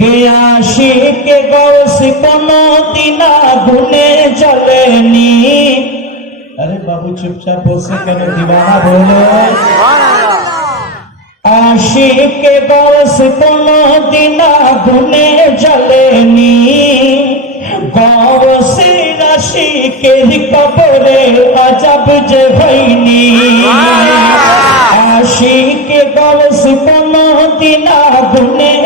কে আশি কে গৌস কোনো দিনা গুনে চলেনি? আরে বাবু চুপচাপ বসে কেন দিবানা বলে? আশিক গৌস কোনো দিনা গুনে চলেনি। গৌস আশিকের কবরে আজব যে হয়নি। আশিক গৌস কোনো গুনে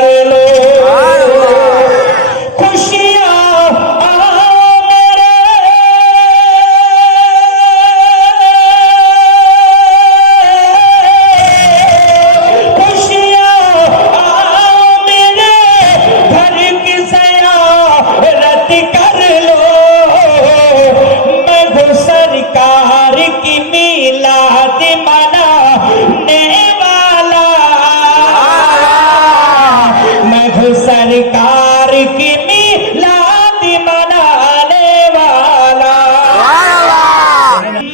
পারল की मिलाद मनाने वाला।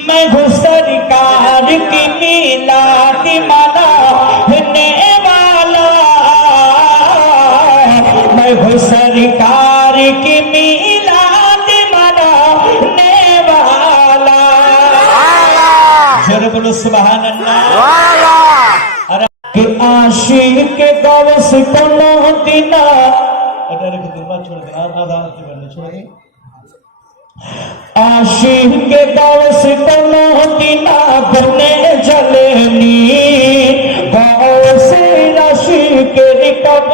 मैं हूँ सरकार की मिलाद मनाने वाला। मैं हूँ सरकार की मिलाद मनाने वाला। ज़ोर बोलो अल्लाह अरे कि आशिक गवस कोनो दिना अठारह के दिन छोड़ देना आधा हाथ में छोड़ेंगे आशीन के पास तमोती ना बने चलेनी पास आशीन के कब